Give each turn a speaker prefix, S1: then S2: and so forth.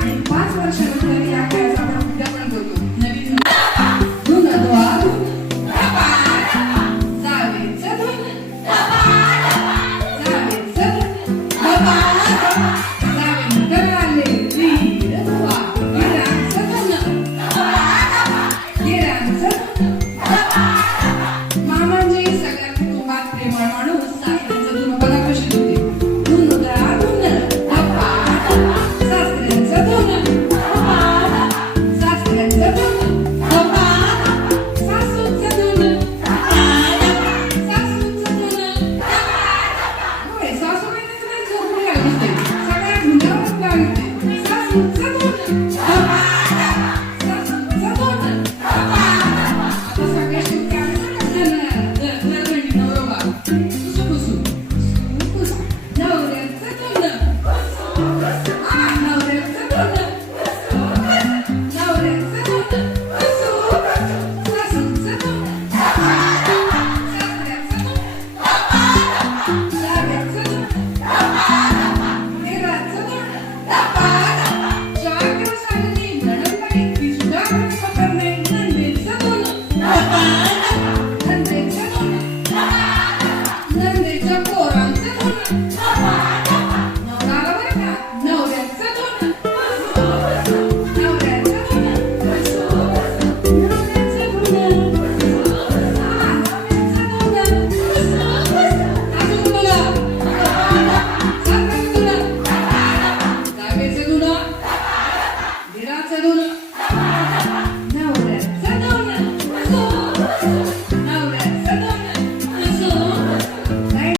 S1: आणि पाच वर्षानंतर या खेळाचा só Bye.